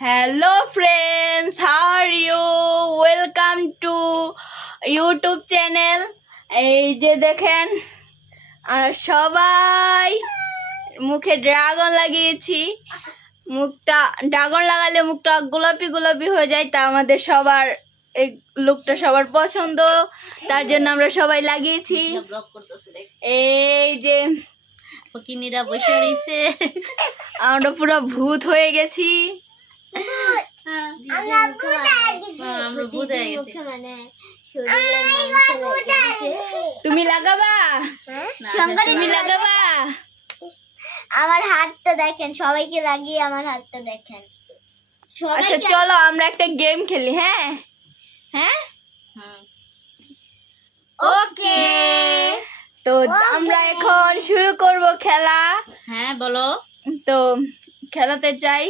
Hello friends, how are you? Welcome to YouTube channel. এই যে দেখেন আমরা সবাই মুখে ড্রাগন লাগিয়েছি। মুখটা ড্রাগন লাগালে মুখটা গোলাপি গোলাপি হয়ে যায়, তা আমাদের সবার এই লুকটা সবার পছন্দ, তার জন্য আমরা সবাই লাগিয়েছি। এই যে ফকিনিরা বসে রইছে, আমরা পুরো ভূত হয়ে গেছি। আমরা ভূত হয়ে গেছি। তুমি লাগাবা? তুমি লাগাবা? আমার হাতটা দেখেন, সবাইকে লাগিয়ে আমার হাতটা দেখেন। আচ্ছা চলো আমরা একটা গেম খেলি। হ্যাঁ হ্যাঁ ওকে, তো আমরা এখন শুরু করব খেলা। হ্যাঁ বলো। তো খেলাতে চাই।